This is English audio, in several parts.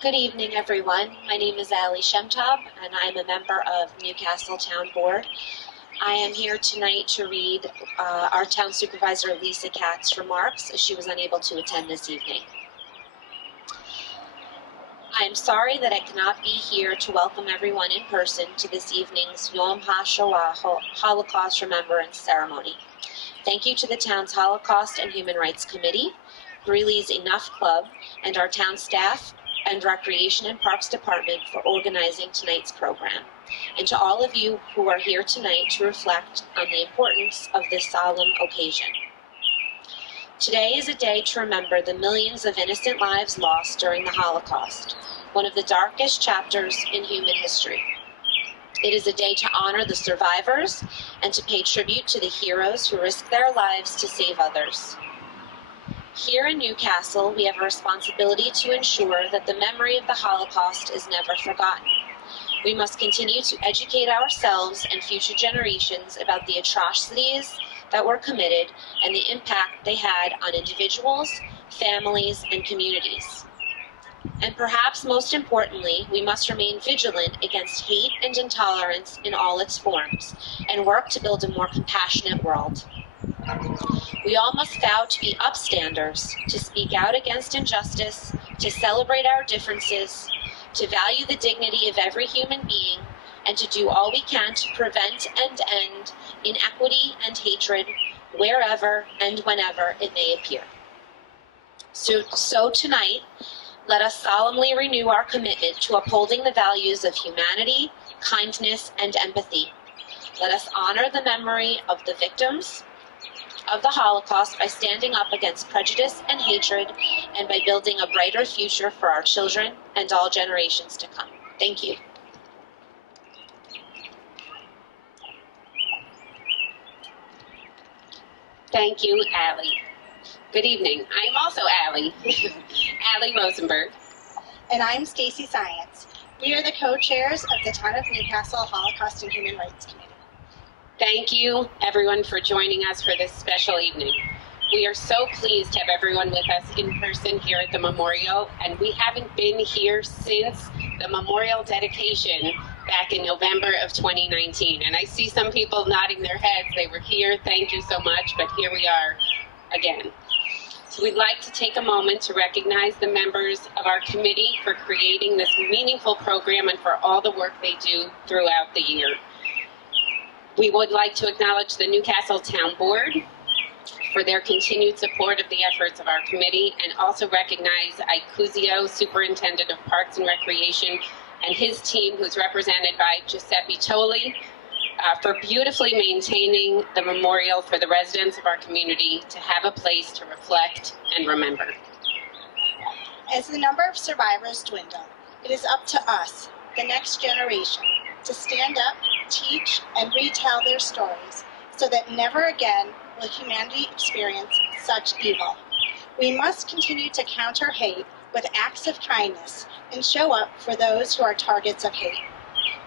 Good evening, everyone. My name is Ali Shemtab, and I'm a member of Newcastle Town Board. I am here tonight to read our Town Supervisor Lisa Katz's remarks, as she was unable to attend this evening. I am sorry that I cannot be here to welcome everyone in person to this evening's Yom Hashoah Holocaust Remembrance ceremony. Thank you to the town's Holocaust and Human Rights Committee, Greeley's Enough Club, and our town staff and Recreation and Parks Department for organizing tonight's program, and to all of you who are here tonight to reflect on the importance of this solemn occasion. Today is a day to remember the millions of innocent lives lost during the Holocaust, one of the darkest chapters in human history. It is a day to honor the survivors and to pay tribute to the heroes who risked their lives to save others. Here in Newcastle, we have a responsibility to ensure that the memory of the Holocaust is never forgotten. We must continue to educate ourselves and future generations about the atrocities that were committed and the impact they had on individuals, families, and communities. And perhaps most importantly, we must remain vigilant against hate and intolerance in all its forms and work to build a more compassionate world. We all must vow to be upstanders, to speak out against injustice, to celebrate our differences, to value the dignity of every human being, and to do all we can to prevent and end inequity and hatred wherever and whenever it may appear. So tonight, let us solemnly renew our commitment to upholding the values of humanity, kindness, and empathy. Let us honor the memory of the victims of the Holocaust by standing up against prejudice and hatred and by building a brighter future for our children and all generations to come. Thank you. Thank you, Ali. Good evening. I'm also Ali, Ali Rosenberg. And I'm Stacy Science. We are the co-chairs of the Town of Newcastle Holocaust and Human Rights Committee. Thank you, everyone, for joining us for this special evening. We are so pleased to have everyone with us in person here at the memorial, and we haven't been here since the memorial dedication back in November of 2019. And I see some people nodding their heads. They were here. Thank you so much. But here we are again. So we'd like to take a moment to recognize the members of our committee for creating this meaningful program and for all the work they do throughout the year. We would like to acknowledge the Newcastle Town Board for their continued support of the efforts of our committee, and also recognize Icuzio, Superintendent of Parks and Recreation, and his team, who's represented by Giuseppe Toli, for beautifully maintaining the memorial for the residents of our community to have a place to reflect and remember. As the number of survivors dwindle, it is up to us, the next generation, to stand up, teach, and retell their stories so that never again will humanity experience such evil. We must continue to counter hate with acts of kindness and show up for those who are targets of hate.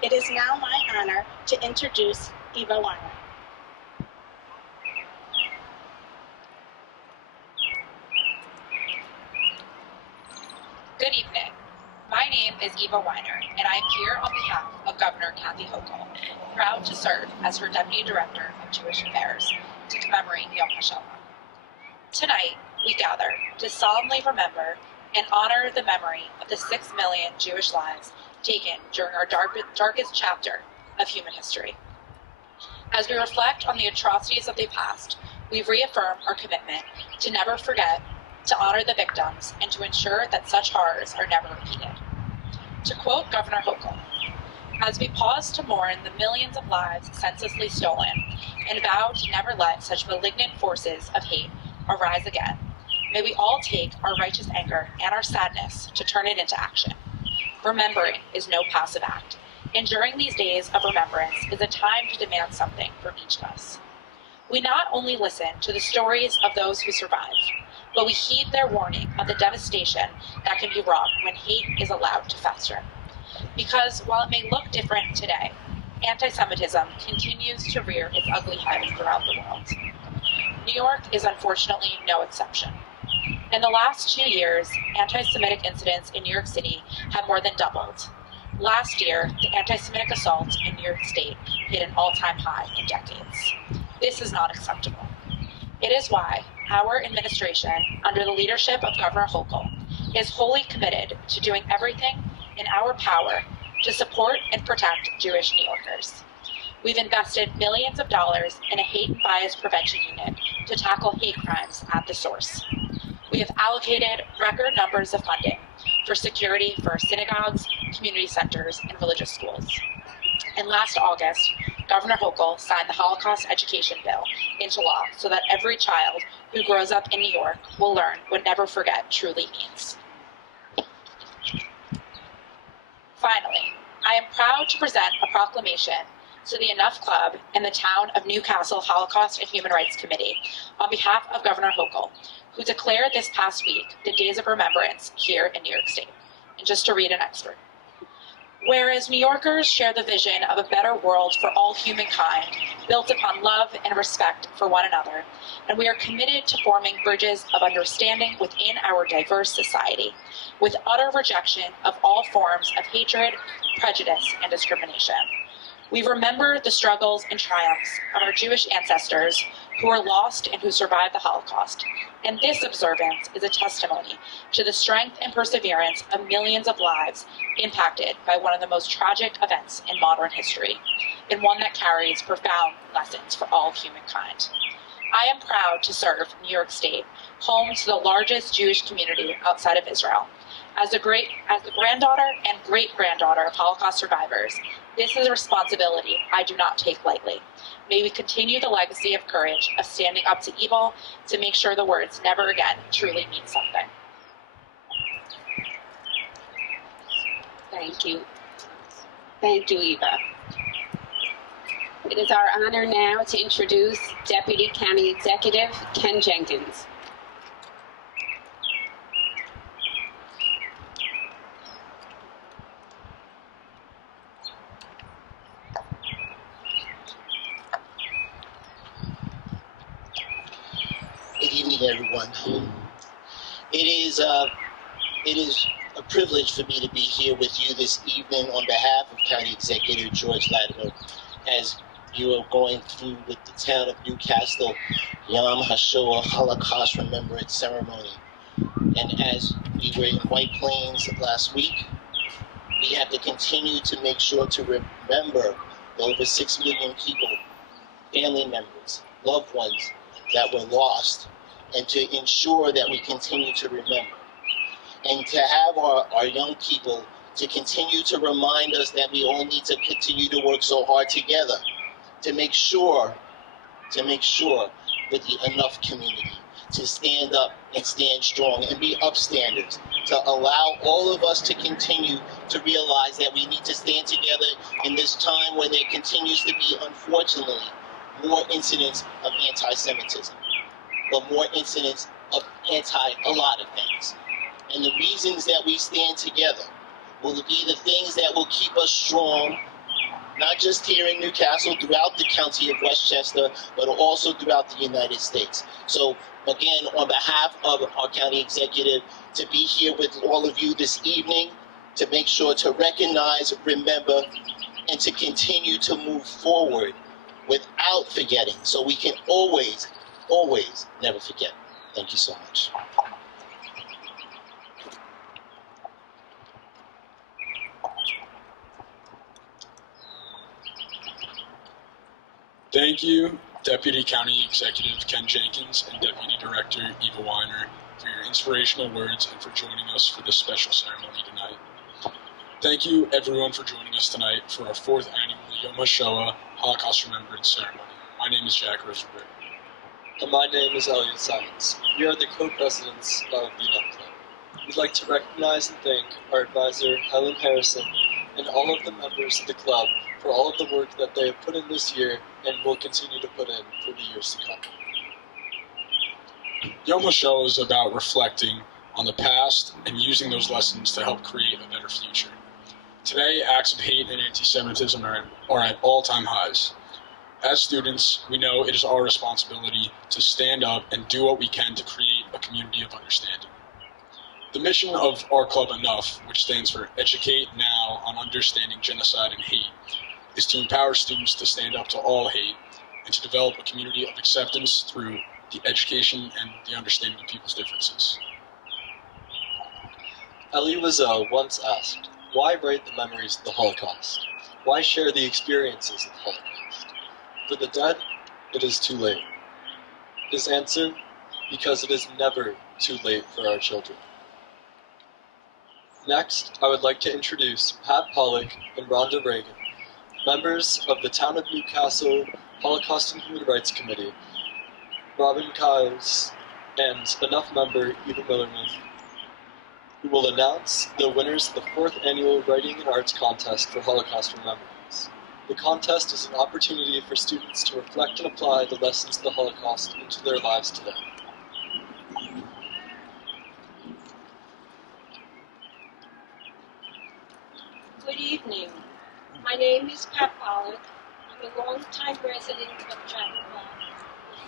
It is now my honor to introduce Eva Weiner. Good evening. My name is Eva Weiner, and I am here on behalf of Governor Kathy Hochul, proud to serve as her Deputy Director of Jewish Affairs to commemorate Yom Hashoah. Tonight, we gather to solemnly remember and honor the memory of the 6 million Jewish lives taken during our darkest chapter of human history. As we reflect on the atrocities of the past, we reaffirm our commitment to never forget, to honor the victims, and to ensure that such horrors are never repeated. To quote Governor Hochul, "As we pause to mourn the millions of lives senselessly stolen and vow to never let such malignant forces of hate arise again, may we all take our righteous anger and our sadness to turn it into action. Remembering is no passive act, and during these days of remembrance is a time to demand something from each of us. We not only listen to the stories of those who survived, but we heed their warning of the devastation that can be wrought when hate is allowed to fester. Because while it may look different today, anti-Semitism continues to rear its ugly head throughout the world. New York is unfortunately no exception. In the last 2 years, anti-Semitic incidents in New York City have more than doubled. Last year, the anti-Semitic assaults in New York State hit an all-time high in decades. This is not acceptable. It is why our administration, under the leadership of Governor Hochul, is wholly committed to doing everything in our power to support and protect Jewish New Yorkers. We've invested millions of dollars in a hate and bias prevention unit to tackle hate crimes at the source. We have allocated record numbers of funding for security for synagogues, community centers, and religious schools. And last August, Governor Hochul signed the Holocaust Education Bill into law so that every child who grows up in New York will learn what never forget truly means. Finally, I am proud to present a proclamation to the Enough Club and the Town of Newcastle Holocaust and Human Rights Committee on behalf of Governor Hochul, who declared this past week the Days of Remembrance here in New York State. And just to read an excerpt. Whereas New Yorkers share the vision of a better world for all humankind, built upon love and respect for one another, and we are committed to forming bridges of understanding within our diverse society, with utter rejection of all forms of hatred, prejudice, and discrimination. We remember the struggles and triumphs of our Jewish ancestors who were lost and who survived the Holocaust, and this observance is a testimony to the strength and perseverance of millions of lives impacted by one of the most tragic events in modern history, and one that carries profound lessons for all of humankind. I am proud to serve New York State, home to the largest Jewish community outside of Israel. As the granddaughter and great-granddaughter of Holocaust survivors, this is a responsibility I do not take lightly. May we continue the legacy of courage, of standing up to evil, to make sure the words never again truly mean something. Thank you. Thank you, Eva. It is our honor now to introduce Deputy County Executive Ken Jenkins. Good evening, everyone. It is a privilege for me to be here with you this evening on behalf of County Executive George Latimer as you are going through with the town of Newcastle Yom Hashoah Holocaust Remembrance Ceremony. And as we were in White Plains last week, we have to continue to make sure to remember the over 6 million people, family members, loved ones that were lost, and to ensure that we continue to remember. And to have our young people to continue to remind us that we all need to continue to work so hard together to make sure with the enough community to stand up and stand strong and be upstanders, to allow all of us to continue to realize that we need to stand together in this time when there continues to be, unfortunately, more incidents of anti-Semitism, but more incidents of a lot of things. And the reasons that we stand together will be the things that will keep us strong, not just here in Newcastle, throughout the county of Westchester, but also throughout the United States. So again, on behalf of our county executive, to be here with all of you this evening, to make sure to recognize, remember, and to continue to move forward without forgetting, so we can always never forget. Thank you so much. Thank you, Deputy County Executive Ken Jenkins and Deputy Director Eva Weiner, for your inspirational words and for joining us for this special ceremony tonight. Thank you, everyone, for joining us tonight for our 4th annual Yom Hashoah Holocaust Remembrance Ceremony. My name is Jack Rosenberg. And my name is Elliot Simons. We are the co-presidents of the Enough Club. We'd like to recognize and thank our advisor, Helen Harrison, and all of the members of the club for all of the work that they have put in this year and will continue to put in for the years to come. Yom HaShoah is about reflecting on the past and using those lessons to help create a better future. Today, acts of hate and anti-Semitism are at all-time highs. As students, we know it is our responsibility to stand up and do what we can to create a community of understanding. The mission of our club Enough, which stands for Educate Now on Understanding Genocide and Hate, is to empower students to stand up to all hate and to develop a community of acceptance through the education and the understanding of people's differences. Elie Wiesel once asked, why write the memories of the Holocaust? Why share the experiences of the Holocaust? For the dead, it is too late. His answer, because it is never too late for our children. Next, I would like to introduce Pat Pollock and Rhonda Reagan, members of the Town of Newcastle Holocaust and Human Rights Committee, Robin Kiles, and Enough member Eva Millerman, who will announce the winners of the 4th annual Writing and Arts Contest for Holocaust Remembrance. The contest is an opportunity for students to reflect and apply the lessons of the Holocaust into their lives today. Good evening. My name is Pat Pollock. I'm a longtime resident of Chappaqua, a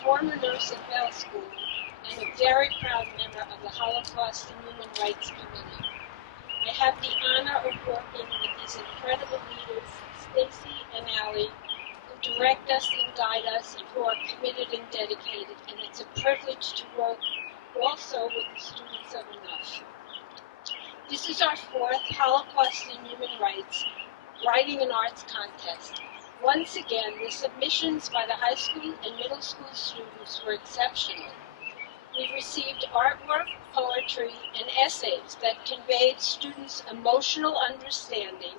former nurse at Bell School, and a very proud member of the Holocaust and Human Rights Committee. I have the honor of working with these incredible leaders, Stacy and Allie, who direct us and guide us, and who are committed and dedicated, and it's a privilege to work also with the students of Enough. This is our 4th Holocaust and Human Rights Writing and Arts Contest. Once again, the submissions by the high school and middle school students were exceptional. We received artwork, poetry, and essays that conveyed students' emotional understanding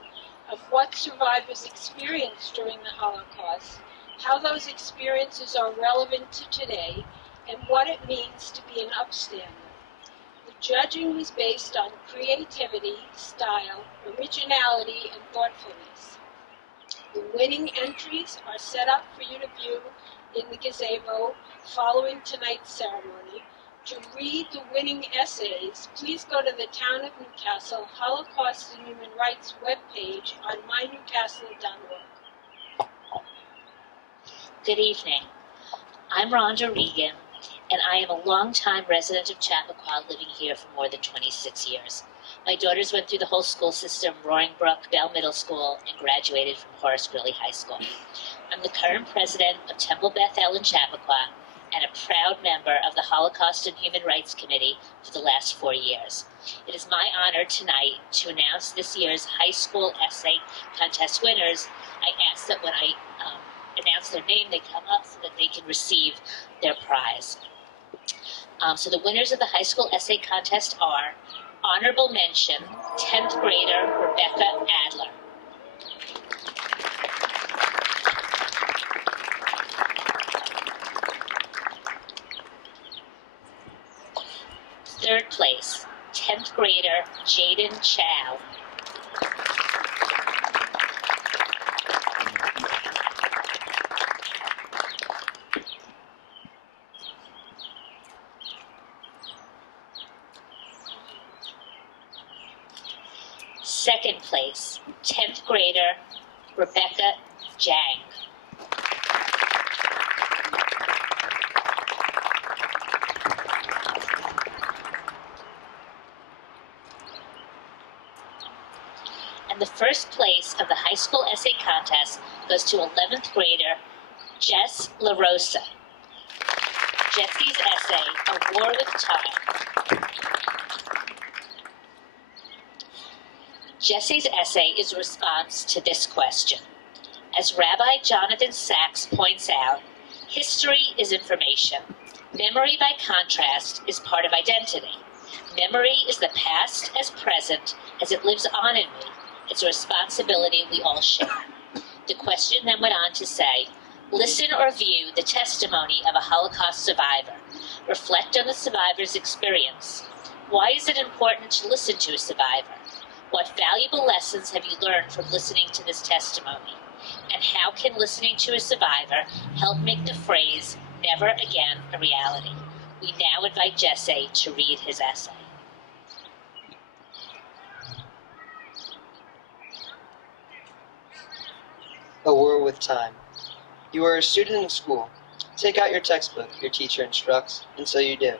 of what survivors experienced during the Holocaust, how those experiences are relevant to today, and what it means to be an upstander. Judging was based on creativity, style, originality, and thoughtfulness. The winning entries are set up for you to view in the gazebo following tonight's ceremony. To read the winning essays, please go to the Town of Newcastle Holocaust and Human Rights webpage on mynewcastle.org. Good evening. I'm Rhonda Regan, and I am a longtime resident of Chappaqua, living here for more than 26 years. My daughters went through the whole school system, Roaring Brook, Bell Middle School, and graduated from Horace, Greeley High School. I'm the current president of Temple Beth El in Chappaqua and a proud member of the Holocaust and Human Rights Committee for the last 4 years. It is my honor tonight to announce this year's high school essay contest winners. I ask that when I announce their name, they come up so that they can receive their prize. So the winners of the high school essay contest are honorable mention, 10th grader Rebecca Adler. Third place, 10th grader Jaden Chow. Second place, 10th grader Rebecca Jang. And the first place of the high school essay contest goes to 11th grader Jess LaRosa. Jessie's essay, A War with Time. Jessie's essay is a response to this question. As Rabbi Jonathan Sachs points out, history is information. Memory, by contrast, is part of identity. Memory is the past as present, as it lives on in me. It's a responsibility we all share. The question then went on to say, listen or view the testimony of a Holocaust survivor. Reflect on the survivor's experience. Why is it important to listen to a survivor? What valuable lessons have you learned from listening to this testimony? And how can listening to a survivor help make the phrase, never again, a reality? We now invite Jesse to read his essay. A War with Time. You are a student in school. Take out your textbook, your teacher instructs, and so you do.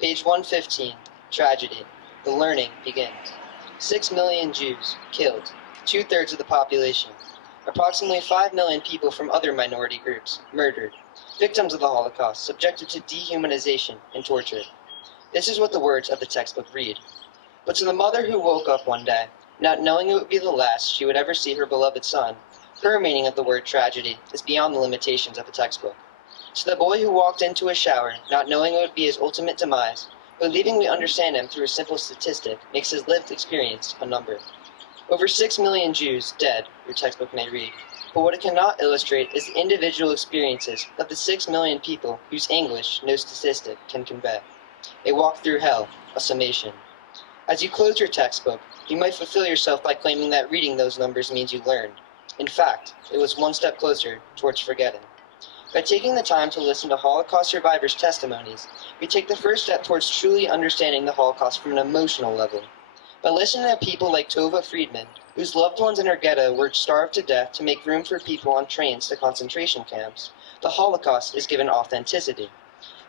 Page 115, Tragedy. The learning begins. 6 million Jews killed, 2/3 of the population. Approximately 5 million people from other minority groups murdered. Victims of the Holocaust subjected to dehumanization and torture. This is what the words of the textbook read. But to the mother who woke up one day, not knowing it would be the last she would ever see her beloved son, her meaning of the word tragedy is beyond the limitations of a textbook. To the boy who walked into a shower, not knowing it would be his ultimate demise, believing we understand him through a simple statistic makes his lived experience a number. Over 6 million Jews dead, your textbook may read, but what it cannot illustrate is the individual experiences of the 6 million people whose English no statistic can convey. A walk through hell, a summation. As you close your textbook, you might fulfill yourself by claiming that reading those numbers means you learned. In fact, it was one step closer towards forgetting. By taking the time to listen to Holocaust survivors' testimonies, we take the first step towards truly understanding the Holocaust from an emotional level. By listening to people like Tova Friedman, whose loved ones in her ghetto were starved to death to make room for people on trains to concentration camps, the Holocaust is given authenticity.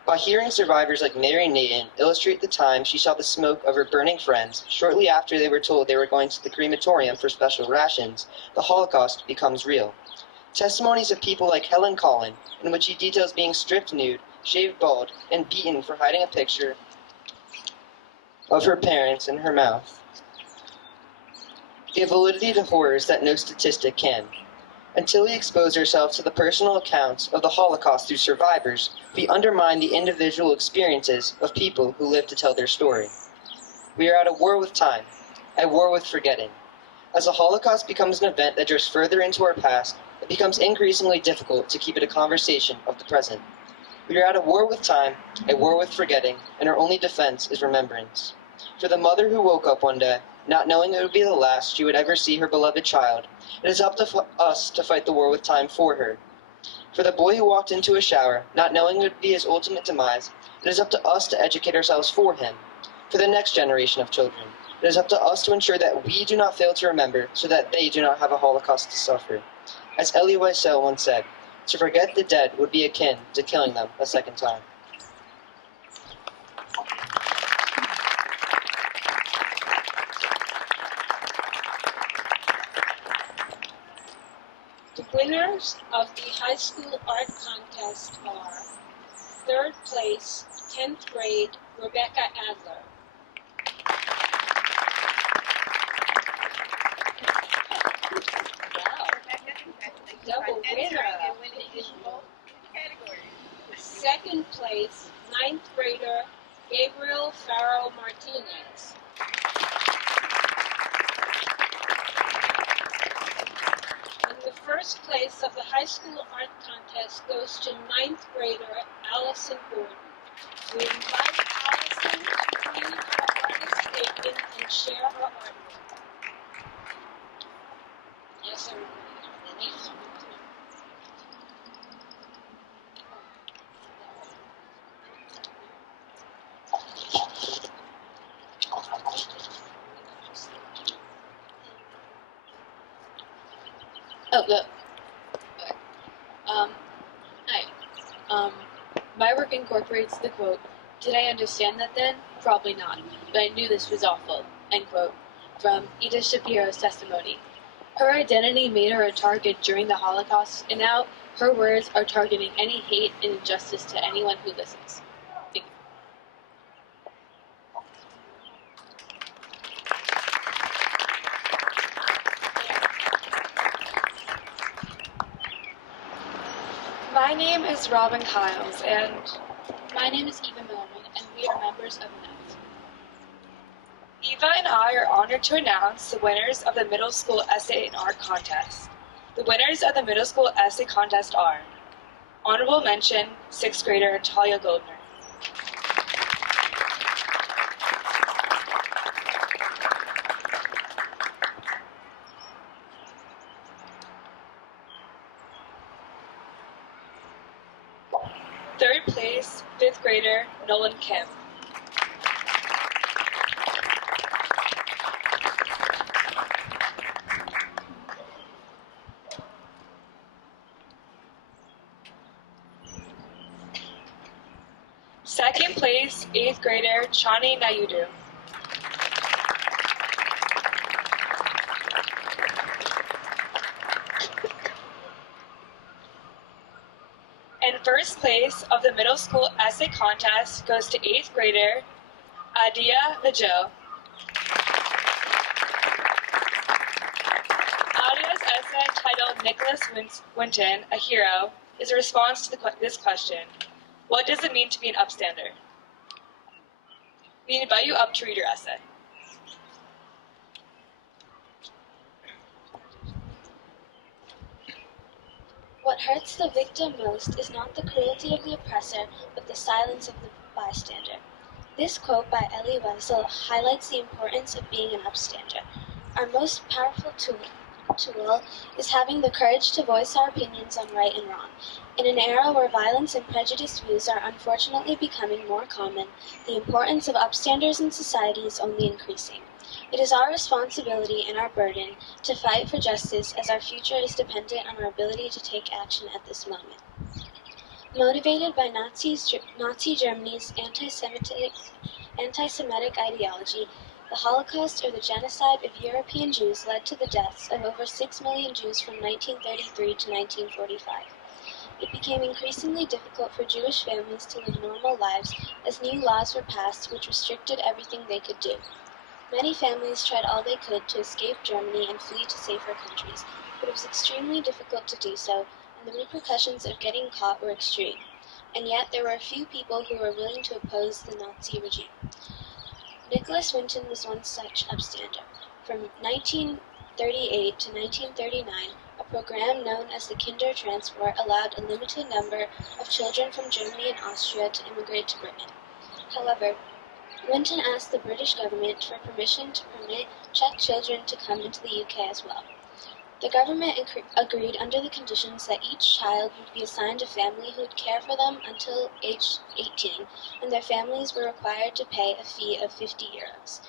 By hearing survivors like Mary Naden illustrate the time she saw the smoke of her burning friends shortly after they were told they were going to the crematorium for special rations, the Holocaust becomes real. Testimonies of people like Helen Collin, in which she details being stripped nude, shaved bald, and beaten for hiding a picture of her parents in her mouth, give validity to horrors that no statistic can. Until we expose ourselves to the personal accounts of the Holocaust through survivors, we undermine the individual experiences of people who live to tell their story. We are at a war with time, at war with forgetting. As the Holocaust becomes an event that drifts further into our past, it becomes increasingly difficult to keep it a conversation of the present. We are at a war with time, a war with forgetting, and our only defense is remembrance. For the mother who woke up one day, not knowing it would be the last she would ever see her beloved child, it is up to us to fight the war with time for her. For the boy who walked into a shower, not knowing it would be his ultimate demise, it is up to us to educate ourselves for him. For the next generation of children, it is up to us to ensure that we do not fail to remember so that they do not have a Holocaust to suffer. As Elie Wiesel once said, to forget the dead would be akin to killing them a second time. The winners of the high school art contest are third place, 10th grade, Rebecca Adler. Double winner. Second place, 9th grader, Gabriel Farrell Martinez. And the first place of the high school art contest goes to 9th grader Allison Gordon. We invite Allison, please read the statement and share her article. Yes, everybody. Oh, look. Hi. My work incorporates the quote, "Did I understand that then? Probably not, but I knew this was awful," end quote, from Edith Shapiro's testimony. Her identity made her a target during the Holocaust, and now her words are targeting any hate and injustice to anyone who listens. Thank you. My name is Robin Kiles, and My name is Eva Millerman, and we are members of NET. Eva and I are honored to announce the winners of the Middle School Essay and Art Contest. The winners of the Middle School Essay Contest are Honorable Mention, 6th grader Talia Goldner. Third place, 5th grader Nolan Kim. Second place, 8th grader Chani Nayudu. And first place of the middle school essay contest goes to 8th grader Adia Najo. Adia's essay, titled Nicholas Winton, a Hero, is a response to this question: what does it mean to be an upstander? We invite you up to read your essay. What hurts the victim most is not the cruelty of the oppressor, but the silence of the bystander. This quote by Elie Wiesel highlights the importance of being an upstander. Our most powerful tool is having the courage to voice our opinions on right and wrong. In an era where violence and prejudiced views are unfortunately becoming more common, the importance of upstanders in society is only increasing. It is our responsibility and our burden to fight for justice, as our future is dependent on our ability to take action at this moment. Motivated by Nazi Germany's anti-Semitic ideology, the Holocaust, or the genocide of European Jews, led to the deaths of over 6 million Jews from 1933 to 1945. It became increasingly difficult for Jewish families to live normal lives as new laws were passed which restricted everything they could do. Many families tried all they could to escape Germany and flee to safer countries, but it was extremely difficult to do so, and the repercussions of getting caught were extreme. And yet there were a few people who were willing to oppose the Nazi regime. Nicholas Winton was one such upstander. From 1938 to 1939, a program known as the Kinder Transport allowed a limited number of children from Germany and Austria to immigrate to Britain. However, Winton asked the British government for permission to permit Czech children to come into the UK as well. The government agreed under the conditions that each child would be assigned a family who would care for them until age 18, and their families were required to pay a fee of €50.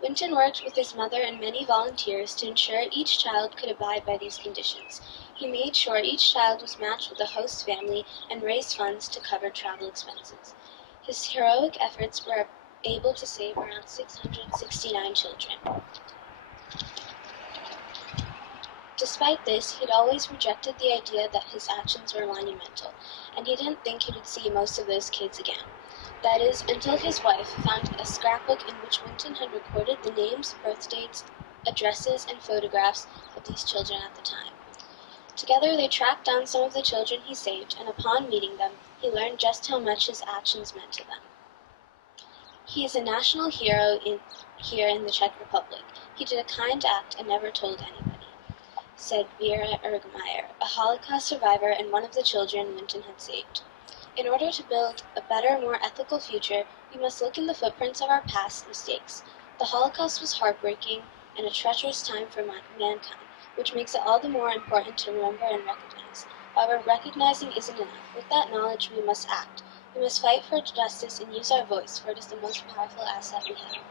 Winton worked with his mother and many volunteers to ensure each child could abide by these conditions. He made sure each child was matched with a host family and raised funds to cover travel expenses. His heroic efforts were able to save around 669 children. Despite this, he'd always rejected the idea that his actions were monumental, and he didn't think he would see most of those kids again. That is, until his wife found a scrapbook in which Winton had recorded the names, birth dates, addresses, and photographs of these children at the time. Together they tracked down some of the children he saved, and upon meeting them, he learned just how much his actions meant to them. He is a national hero here in the Czech Republic. He did a kind act and never told anybody, said Vera Ergmeyer, a Holocaust survivor and one of the children Winton had saved. In order to build a better, more ethical future, we must look in the footprints of our past mistakes. The Holocaust was heartbreaking and a treacherous time for mankind, which makes it all the more important to remember and recognize. However, recognizing isn't enough. With that knowledge, we must act. We must fight for justice and use our voice, for it is the most powerful asset we have.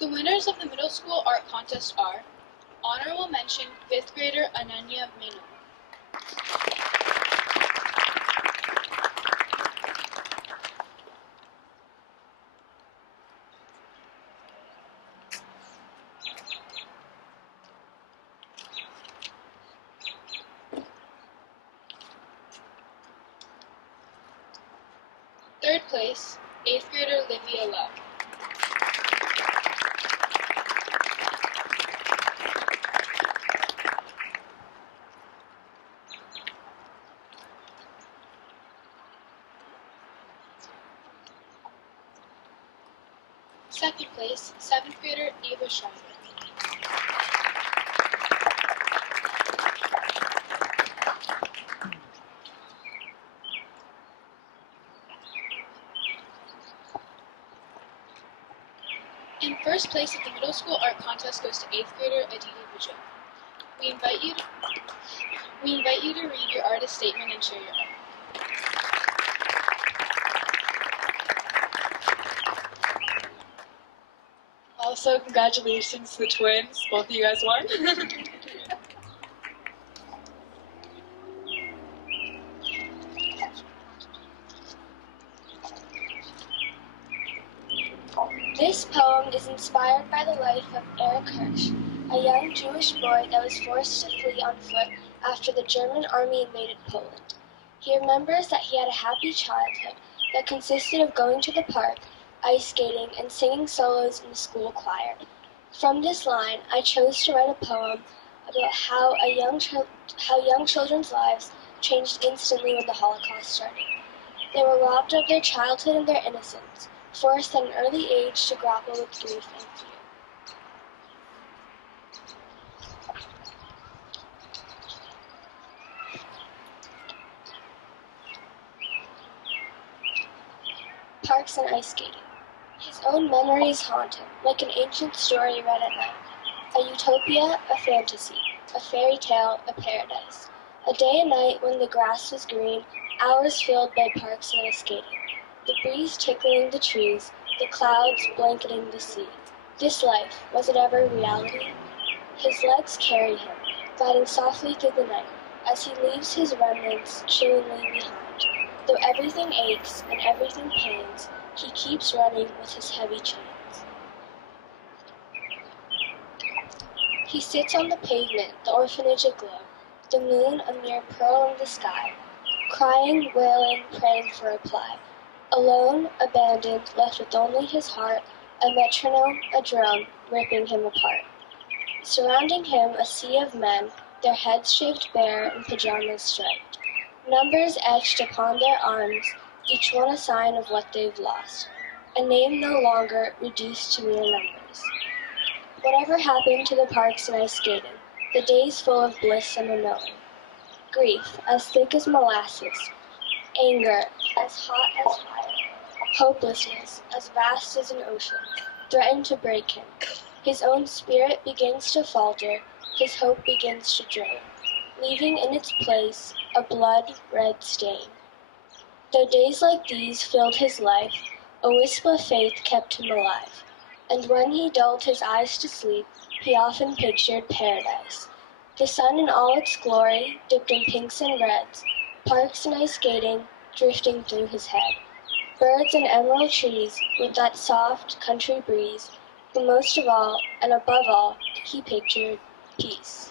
The winners of the middle school art contest are honorable mention 5th grader Ananya Menu. Third place, 8th grader Livia Love. Second place, 7th grader Eva Sharp. And first place at the middle school art contest goes to 8th grader Aditi Vijay. We invite you to read your artist statement and share your art. Also, congratulations to the twins. Both of you guys won. This poem is inspired by the life of Erich Hirsch, a young Jewish boy that was forced to flee on foot after the German army invaded Poland. He remembers that he had a happy childhood that consisted of going to the park, ice skating, and singing solos in the school choir. From this line, I chose to write a poem about how young children's lives changed instantly when the Holocaust started. They were robbed of their childhood and their innocence, forced at an early age to grapple with grief and fear. Parks and ice skating. His own memories haunt him, like an ancient story read at night. A utopia, a fantasy, a fairy tale, a paradise. A day and night when the grass was green, hours filled by parks and ice skating. The breeze tickling the trees, the clouds blanketing the sea. This life, was it ever reality? His legs carry him, gliding softly through the night, as he leaves his remnants chillingly behind. Though everything aches and everything pains, he keeps running with his heavy chains. He sits on the pavement, the orphanage aglow, the moon a mere pearl in the sky, crying, wailing, praying for reply. Alone, abandoned, left with only his heart, a metronome, a drum, ripping him apart. Surrounding him a sea of men, their heads shaved bare and pajamas striped. Numbers etched upon their arms, each one a sign of what they've lost. A name no longer reduced to mere numbers. Whatever happened to the parks and ice skating, the days full of bliss and unknowing. Grief, as thick as molasses. Anger, as hot as fire. Hopelessness, as vast as an ocean, threatened to break him. His own spirit begins to falter, his hope begins to drain, leaving in its place a blood-red stain. Though days like these filled his life, a wisp of faith kept him alive. And when he dulled his eyes to sleep, he often pictured paradise. The sun in all its glory, dipped in pinks and reds, parks and ice skating, drifting through his head. Birds and emerald trees, with that soft country breeze, but most of all, and above all, he pictured peace.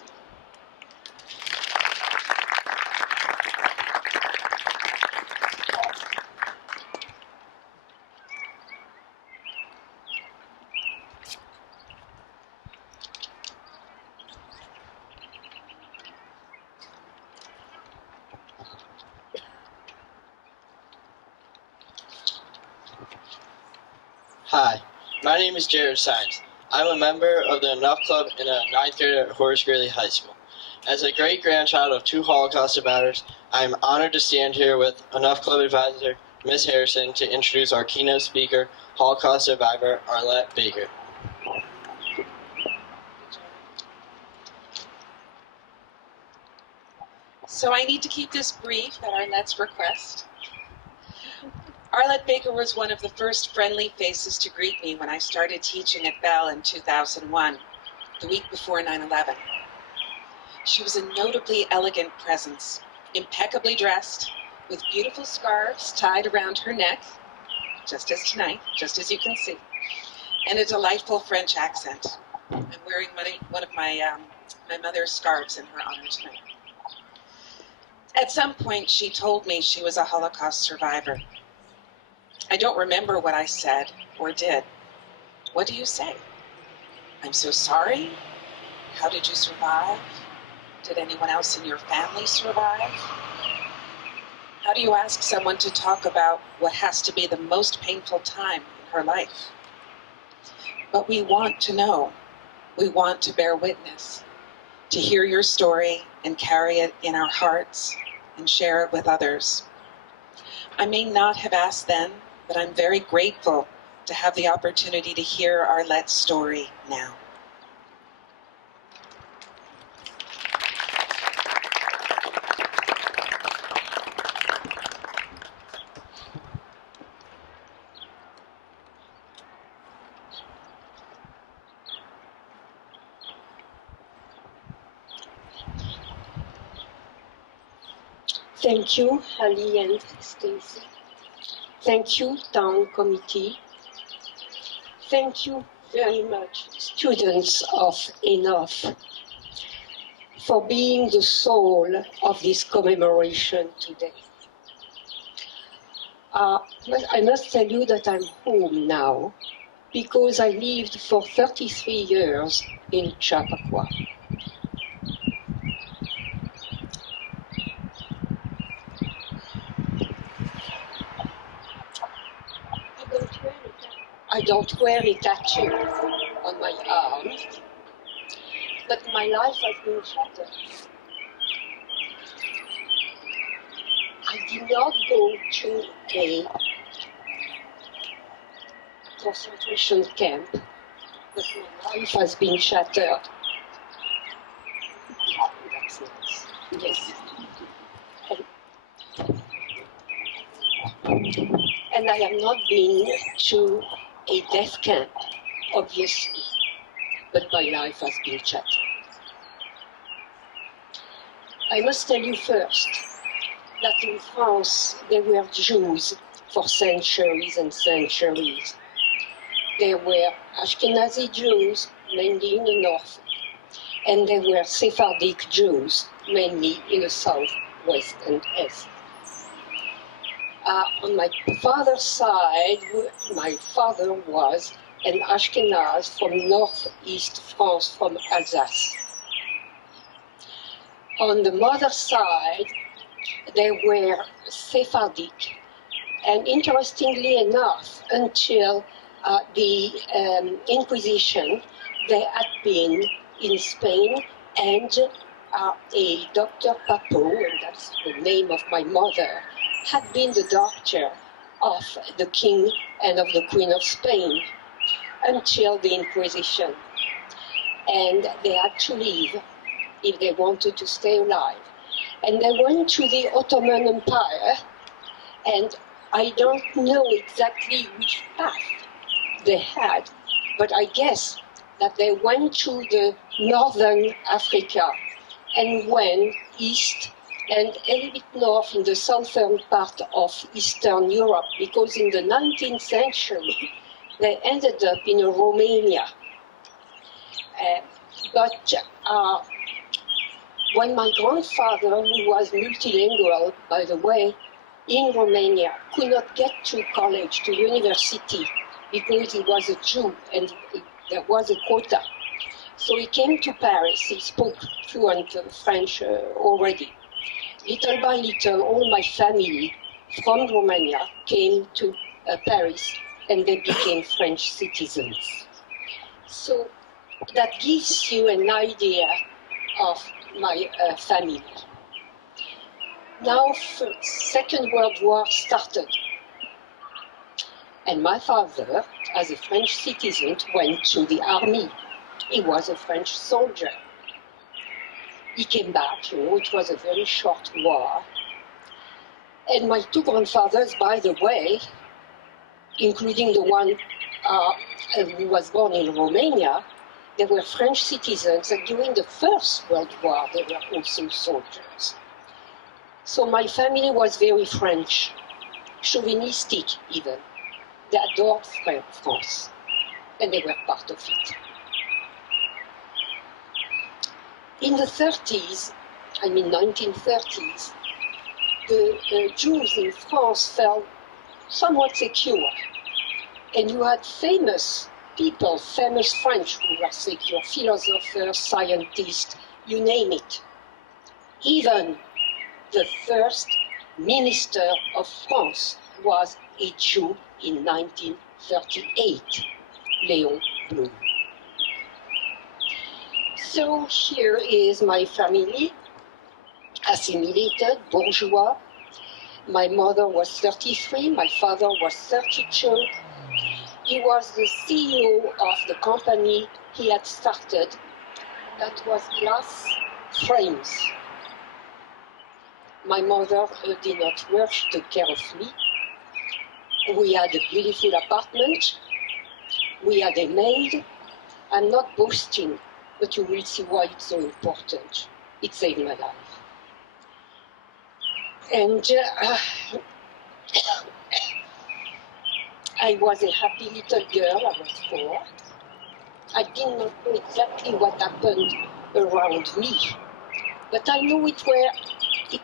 Hi, my name is Jared Sines. I'm a member of the Enough Club in a 9th grade at Horace Greeley High School. As a great-grandchild of 2 Holocaust survivors, I am honored to stand here with Enough Club advisor, Ms. Harrison, to introduce our keynote speaker, Holocaust survivor, Arlette Baker. So I need to keep this brief at Arlette's request. Arlette Baker was one of the first friendly faces to greet me when I started teaching at Bell in 2001, the week before 9/11. She was a notably elegant presence, impeccably dressed, with beautiful scarves tied around her neck, just as tonight, just as you can see, and a delightful French accent. I'm wearing one of my mother's scarves in her honor tonight. At some point, she told me she was a Holocaust survivor. I don't remember what I said or did. What do you say? I'm so sorry? How did you survive? Did anyone else in your family survive? How do you ask someone to talk about what has to be the most painful time in her life? But we want to know. We want to bear witness, to hear your story and carry it in our hearts and share it with others. I may not have asked then, but I'm very grateful to have the opportunity to hear Arlette's story now. Thank you, Ali and Stacy. Thank you, Town Committee. Thank you very much, students of Enough, for being the soul of this commemoration today. I must tell you that I'm home now because I lived for 33 years in Chappaqua. I don't wear a tattoo on my arm, but my life has been shattered. I did not go to a concentration camp, but my life has been shattered. That's nice. Yes. And I have not been to a death camp, obviously, but my life has been shattered. I must tell you first that in France there were Jews for centuries and centuries. There were Ashkenazi Jews, mainly in the north, and there were Sephardic Jews, mainly in the south, west, and east. On my father's side, my father was an Ashkenaz from northeast France, from Alsace. On the mother's side, they were Sephardic. And interestingly enough, until the Inquisition, there had been in Spain, and a Dr. Papo, and that's the name of my mother, had been the doctor of the King and of the Queen of Spain until the Inquisition. And they had to leave if they wanted to stay alive. And they went to the Ottoman Empire, and I don't know exactly which path they had, but I guess that they went to the northern Africa and went east and a little bit north in the southern part of Eastern Europe, because in the 19th century they ended up in Romania. But when my grandfather, who was multilingual, by the way, in Romania, could not get to college, to university, because he was a Jew and there was a quota. So he came to Paris. He spoke fluent French already. Little by little, all my family from Romania came to Paris, and they became French citizens. So that gives you an idea of my family. Now, Second World War started, and my father, as a French citizen, went to the army. He was a French soldier. He came back, it was a very short war. And my two grandfathers, by the way, including the one who was born in Romania, they were French citizens, and during the First World War, they were also soldiers. So my family was very French, chauvinistic even. They adored France, and they were part of it. In the 1930s, the Jews in France felt somewhat secure. And you had famous people, famous French who were secure, philosophers, scientists, you name it. Even the first minister of France was a Jew in 1938, Léon Blum. So here is my family, assimilated, bourgeois. My mother was 33, my father was 32. He was the CEO of the company he had started that was glass frames. My mother did not work, she took care of me. We had a beautiful apartment. We had a maid. I'm not boasting, but you will see why it's so important. It saved my life. And I was a happy little girl, I was 4. I did not know exactly what happened around me, but I knew it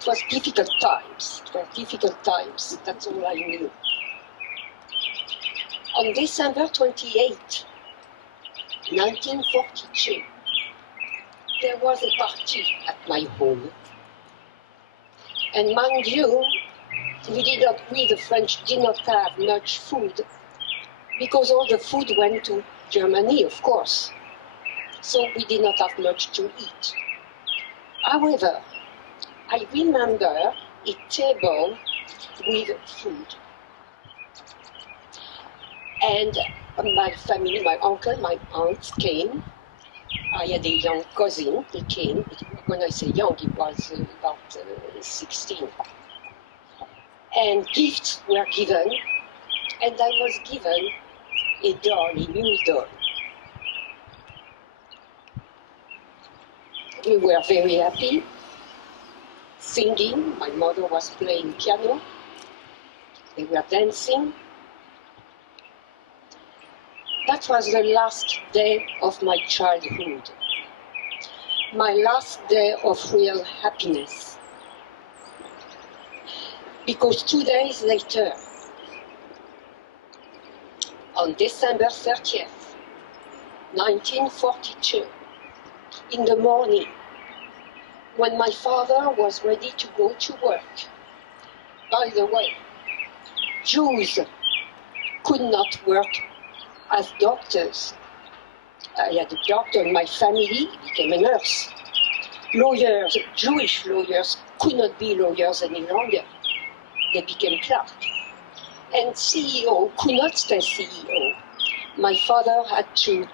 was difficult times. It were difficult times, that's all I knew. On December 28, 1942, there was a party at my home. And mind you, we, the French, did not have much food because all the food went to Germany, of course. So we did not have much to eat. However, I remember a table with food. And my family, my uncle, my aunt came. I had a young cousin, he came. When I say young, he was about 16. And gifts were given, and I was given a doll, a new doll. We were very happy, singing. My mother was playing piano. They were dancing. That was the last day of my childhood, my last day of real happiness. Because 2 days later, on December 30th, 1942, in the morning, when my father was ready to go to work, by the way, Jews could not work as doctors. I had a doctor in my family, he became a nurse. Lawyers, Jewish lawyers, could not be lawyers any longer. They became clerks. And CEO could not stay CEO. My father had to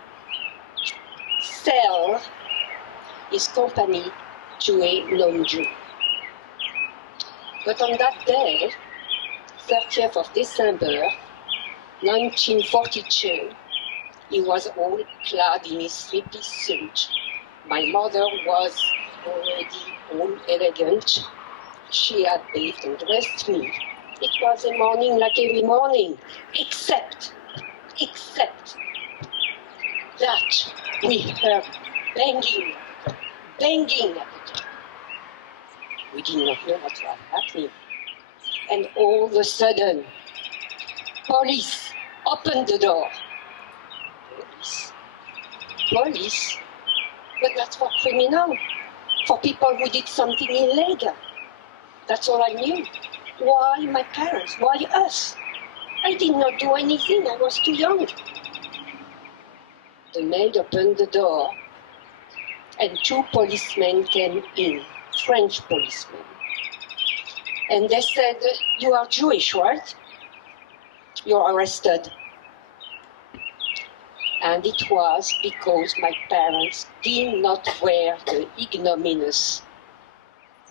sell his company to a non-Jew. But on that day, 30th of December, 1942, he was all clad in his three-piece suit. My mother was already all elegant. She had bathed and dressed me. It was a morning like every morning, except that we heard banging at the door. We did not know what was happening. And all of a sudden, police opened the door. Police? But that's for criminal, for people who did something illegal. That's all I knew. Why my parents? Why us? I did not do anything. I was too young. The maid opened the door, and 2 policemen came in, French policemen. And they said, "You are Jewish, right? You're arrested." And it was because my parents did not wear the ignominious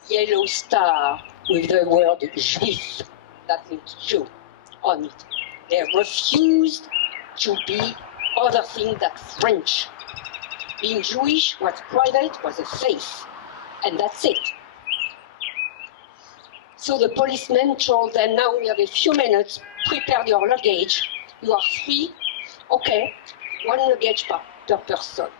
yellow star with the word Juif, that means Jew, on it. They refused to be other thing than French. Being Jewish was private, was a faith, and that's it. So the policeman told them, "Now we have a few minutes, prepare your luggage. You are free, okay, 1 luggage per person."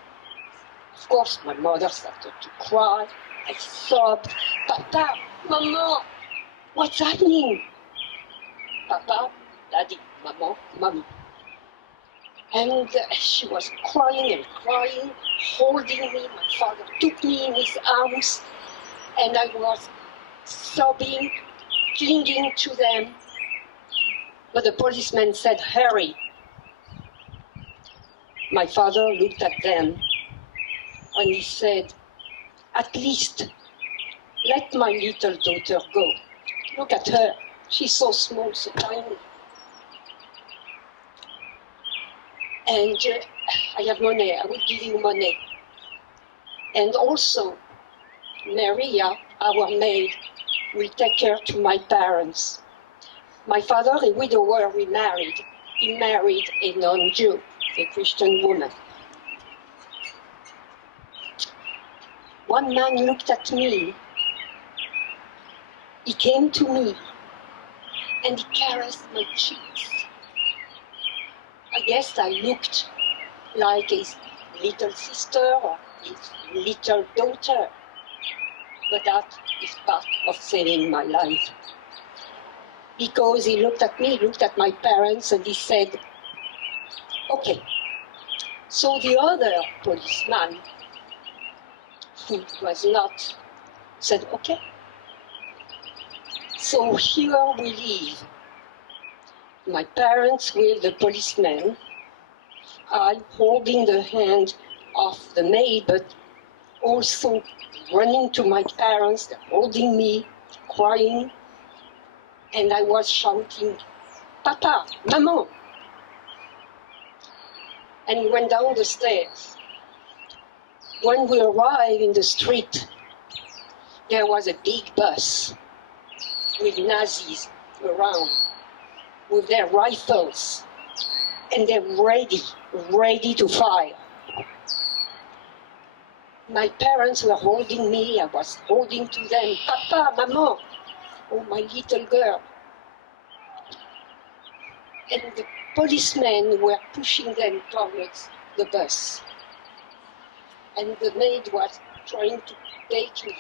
Of course, my mother started to cry. I sobbed, "Papa, Mama, what's happening?" Papa, Daddy, Mama, Mommy. And she was crying and crying, holding me. My father took me in his arms, and I was sobbing, clinging to them. But the policeman said, "Hurry." My father looked at them, and he said, "At least let my little daughter go. Look at her. She's so small, so tiny. And I have money. I will give you money." And also, Maria, our maid, will take her to my parents. My father, a widower, remarried. He married a non-Jew, a Christian woman. One man looked at me. He came to me and he caressed my cheeks. I guess I looked like his little sister or his little daughter, but that is part of saving my life. Because he looked at me, looked at my parents, and he said, "Okay." So the other policeman, who was not, said, "Okay." So here we live. My parents with the policeman, I holding the hand of the maid, but also running to my parents, holding me, crying. And I was shouting, "Papa, Maman." And we went down the stairs. When we arrived in the street, there was a big bus with Nazis around, with their rifles, and they're ready to fire. My parents were holding me, I was holding to them, "Papa, Maman, oh my little girl." And the policemen were pushing them towards the bus. And the maid was trying to take me,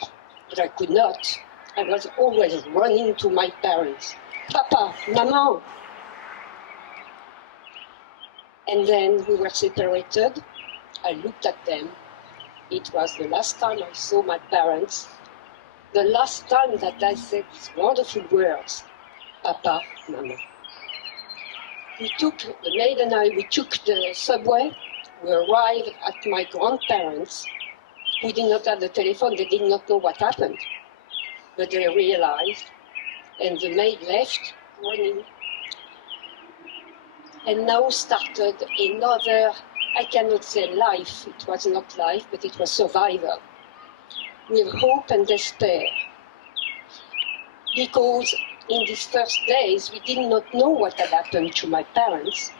but I could not. I was always running to my parents, "Papa, Maman." And then we were separated. I looked at them. It was the last time I saw my parents, the last time that I said these wonderful words, "Papa, Mama." The maid and I, we took the subway. We arrived at my grandparents. We did not have the telephone. They did not know what happened. But they realized, and the maid left running. And now started another, I cannot say life, it was not life, but it was survival, with hope and despair. Because in these first days, we did not know what had happened to my parents,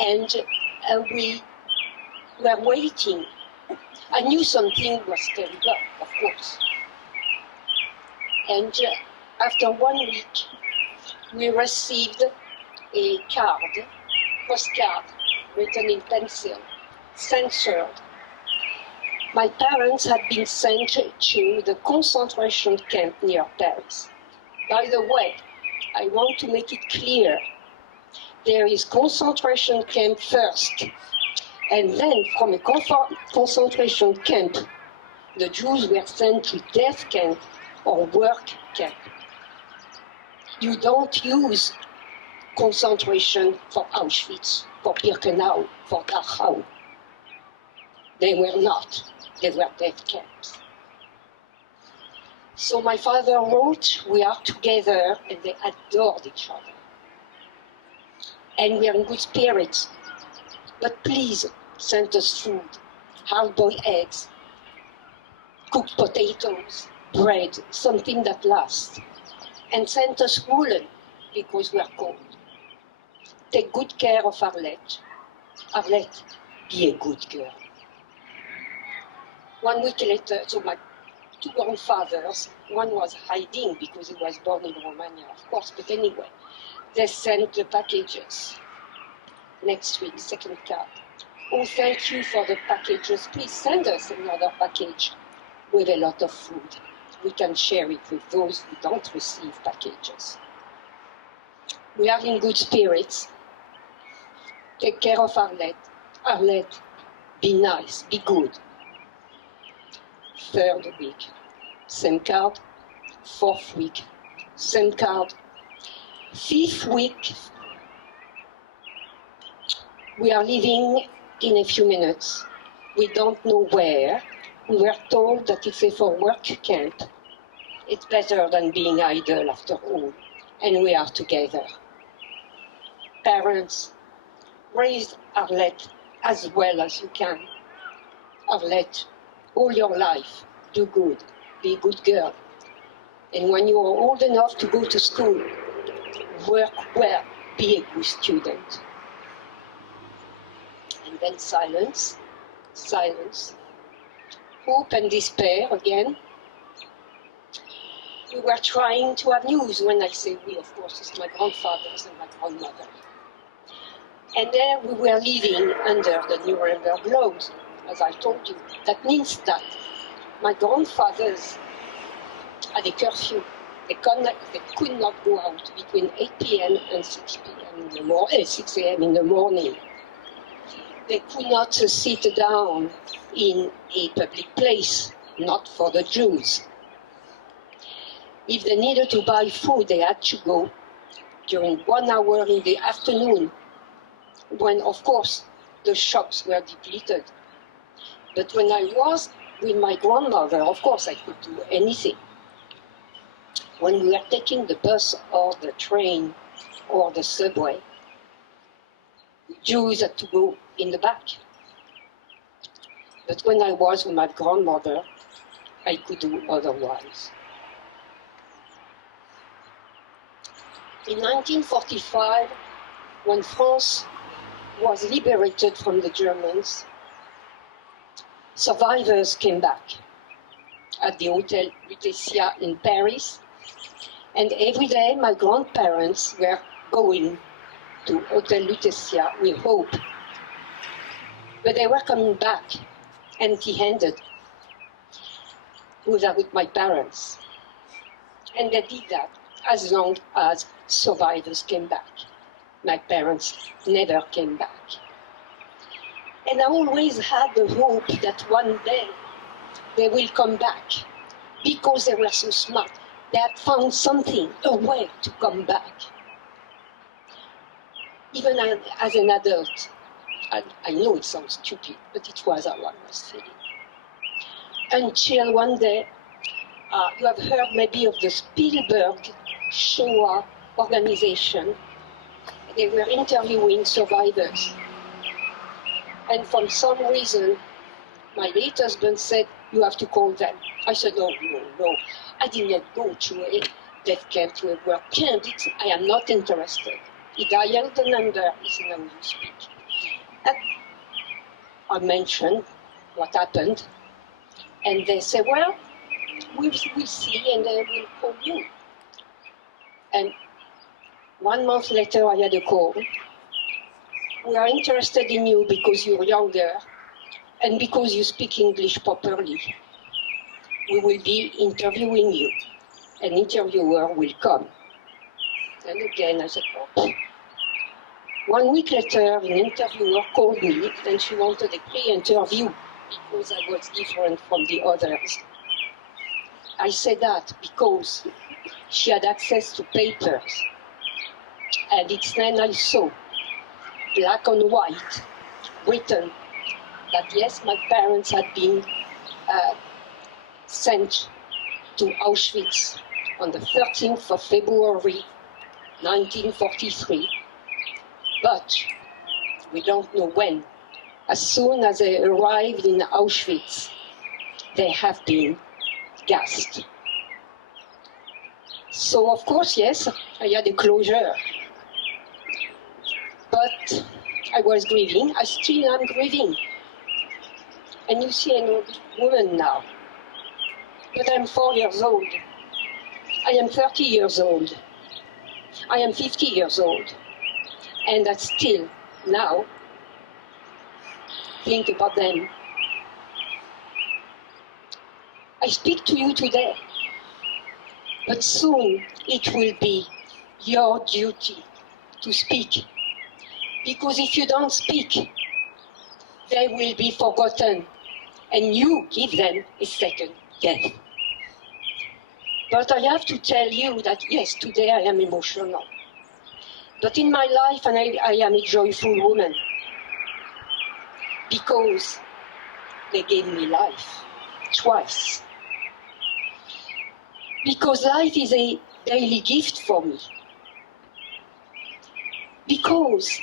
and we were waiting. I knew something was terrible, of course. And after 1 week, we received a postcard, written in pencil, censored. My parents had been sent to the concentration camp near Paris. By the way, I want to make it clear, there is concentration camp first, and then from a concentration camp, the Jews were sent to death camp or work camp. You don't use concentration for Auschwitz, for Birkenau, for Dachau. They were not. They were death camps. So my father wrote, we are together, and they adored each other. And we are in good spirits. But please send us food, hard-boiled eggs, cooked potatoes, bread, something that lasts. And send us woolen, because we are cold. Take good care of Arlette. Arlette, be a good girl. 1 week later, so my two grandfathers, one was hiding because he was born in Romania, of course, but anyway, they sent the packages. Next week, second card. Oh, thank you for the packages. Please send us another package with a lot of food. We can share it with those who don't receive packages. We are in good spirits. Take care of Arlette. Arlette, be nice, be good. Third week, same card. Fourth week, same card. Fifth week, we are leaving in a few minutes. We don't know where. We were told that it's a for work camp. It's better than being idle after all. And we are together. Parents, raise Arlette as well as you can. Arlette, all your life, do good, be a good girl. And when you are old enough to go to school, work well, be a good student. And then silence, silence. Hope and despair again. We were trying to have news. When I say we, of course, it's my grandfathers and my grandmother. And there we were living under the Nuremberg laws, as I told you. That means that my grandfathers had a curfew. They could not go out between 8 p.m. and 6 p.m. in the morning, 6 a.m. in the morning. They could not sit down in a public place, not for the Jews. If they needed to buy food, they had to go during 1 hour in the afternoon, when, of course, the shops were depleted. But when I was with my grandmother, of course, I could do anything. When we were taking the bus or the train or the subway, Jews had to go in the back. But when I was with my grandmother, I could do otherwise. In 1945, when France was liberated from the Germans, survivors came back at the Hotel Lutetia in Paris, and every day my grandparents were going to Hotel Lutetia with hope. But they were coming back empty-handed without my parents. And they did that as long as survivors came back. My parents never came back. And I always had the hope that one day they will come back because they were so smart. They had found something, a way to come back. Even as an adult, I know it sounds stupid, but it was how I was feeling. Until one day, you have heard maybe of the Spielberg Shoah organization. They were interviewing survivors. And for some reason, my late husband said, you have to call them. I said, no. I did not go to a death camp, to a work camp. I am not interested. He dialed the number, it's now you speak. And I mentioned what happened. And they said, well, we'll see and they will call you. And 1 month later, I had a call. We are interested in you because you're younger and because you speak English properly. We will be interviewing you. An interviewer will come. And again, I said, oh. 1 week later, an interviewer called me and she wanted a pre-interview because I was different from the others. I said that because she had access to papers. And it's then I saw, black on white, written, that yes, my parents had been sent to Auschwitz on the 13th of February 1943, but we don't know when. As soon as they arrived in Auschwitz, they have been gassed. So of course, yes, I had a closure, but I was grieving. I still am grieving. And you see, I'm a woman now, but I'm 4 years old. I am 30 years old. I am 50 years old. And I still now think about them. I speak to you today, but soon it will be your duty to speak. Because if you don't speak, they will be forgotten, and you give them a second death. But I have to tell you that, yes, today I am emotional. But in my life, and I am a joyful woman, because they gave me life twice. Because life is a daily gift for me. Because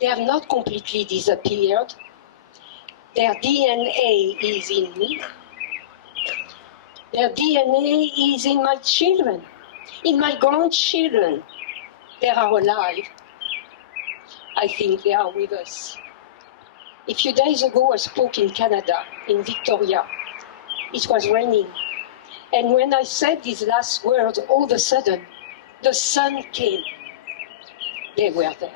they have not completely disappeared. Their DNA is in me. Their DNA is in my children, in my grandchildren. They are alive. I think they are with us. A few days ago, I spoke in Canada, in Victoria. It was raining. And when I said these last words, all of a sudden, the sun came. They were there.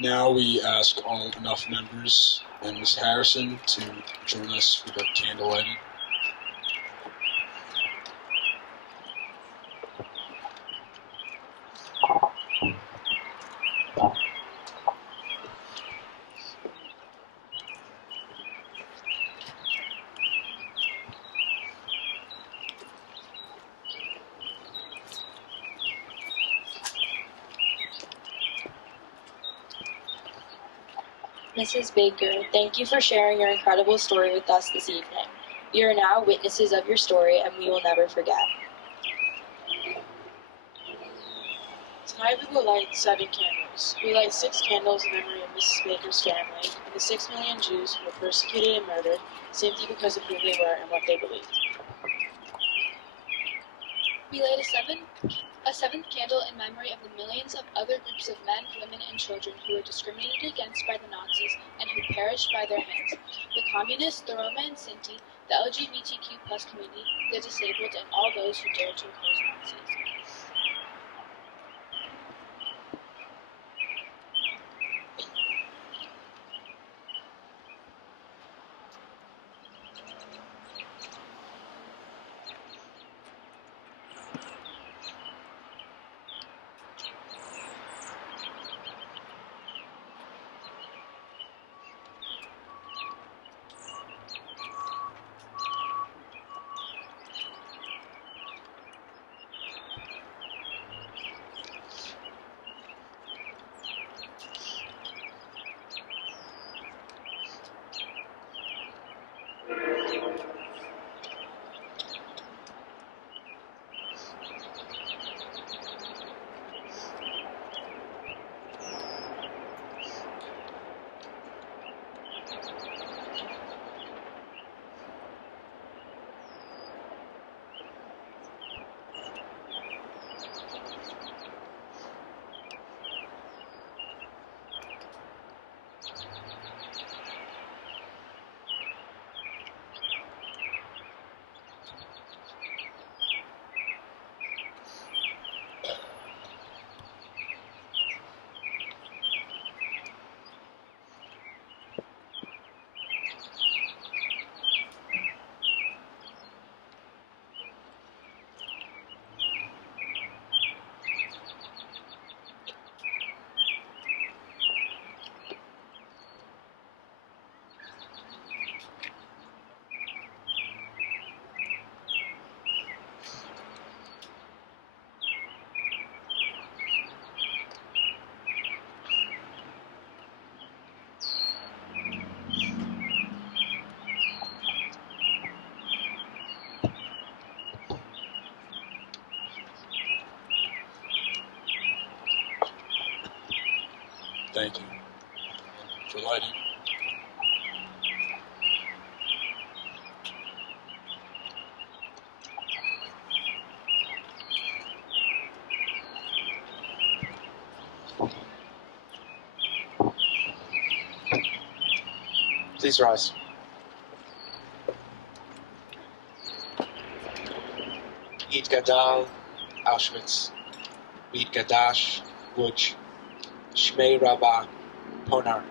Now we ask all enough members and Ms. Harrison to join us for the candle lighting. Mrs. Baker, thank you for sharing your incredible story with us this evening. We are now witnesses of your story, and we will never forget. Tonight we will light 7 candles. We light 6 candles in memory of Mrs. Baker's family and the 6 million Jews who were persecuted and murdered simply because of who they were and what they believed. We light a seventh candle in memory of the millions of other groups of men, women, and children who were discriminated against by the Nazis and who perished by their hands. The communists, the Roma and Sinti, the LGBTQ+ community, the disabled, and all those who dared to oppose Nazis. Thank you for lighting. Please rise. Eid Gadal, Auschwitz. Eid Gadash, Łódź. Shmei Rabbah, Ponar.